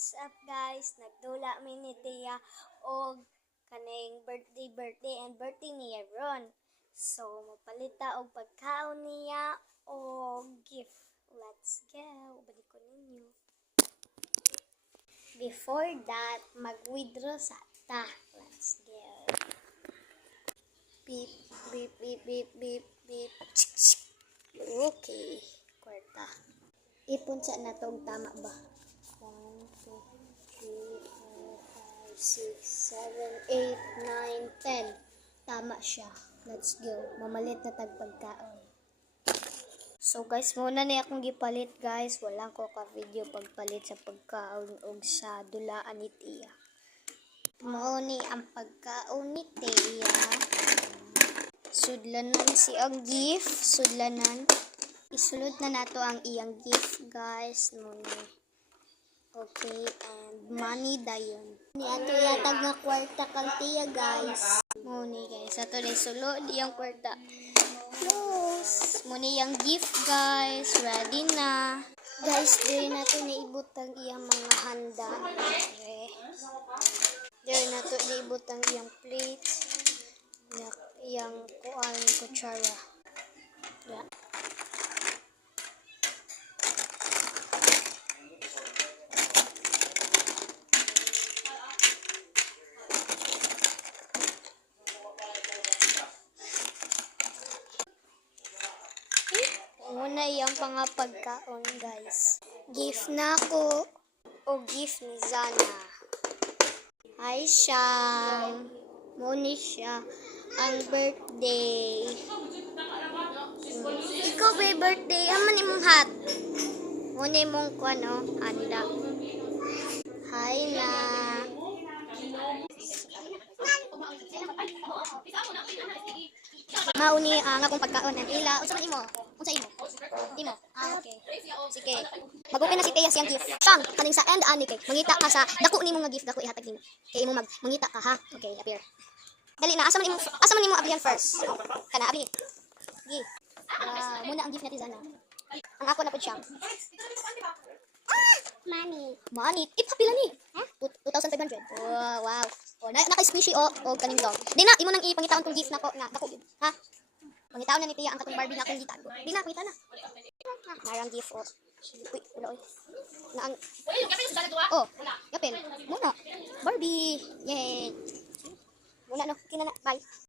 What's up guys? Nagdula mi ni Tia og kaning birthday and birthday niya ron. So mapalita og pagkaon niya og gift. Let's go. Balik ko ninyo. Before that, mag-withdraw sa ta. Let's go. Beep, beep, beep, beep, beep, beep. Okay. Kwarta. Ipon sa na to, tama ba? 1, 2, 3, 4, 5, 6, 7, 8, 9, 10. Tama siya. Let's go. Mamalit na tagpagkaon. So guys, muna na akong gipalit guys. Walang ko ka-video pagpalit sa pagkaon o sa dulaan ni Tia. Muna ang pagkaon ni Tia. Sudlanan si ang gift. Sudlanan. Isulod na nato ang iyang gift guys. Muna. Okay, and money dayon. Ni ato yatag nga kwarta kang Tia guys. Muni guys, ato na sulod iyang kwarta. Close. Muni yung gift guys, ready na. Guys, diri nato na ibutang iyang mga handa. Okay. Diri nato na ibutang iyang plates. Iyang kuan kutsara. Yeah. Muna yung pangapagkaon guys. Gift na ko o gift ni Zana. Hi Shang. Muna siya ang birthday. Ikaw ba birthday? Aman imong hat. Muna imong ano, anda. Hi na. Mauni ang akong pagkaon ng ila. Unsa man imo? Unsa imo? Imo. Okay. Sige. Mag-open na si Tia siyang gift. Sang, kaning sa end ani kay. Mangita ka sa dako nimo nga gift, dako ihatag nimo. Kay imo mangita ka ha. Okay, appear. Dali na, asa man imo ablihan first. Kana abli. Gi. Muna ang gift natin Zana. Ang ako na pud siya. Money. Ipapila ni. 2,500. Oh, wow. Oh, naka-squishy o kaning dog. Di na imo nang ipangitaon tong gift nako nga dako yun. Ha? Pangitaon na ni Tia ang katong Barbie na akong gitan ko. Di na pangita na. Narang gift o. Uy, wala oy. Na ang oh, yapil. Muna. Barbie. Yay. Muna no, kinana. Bye.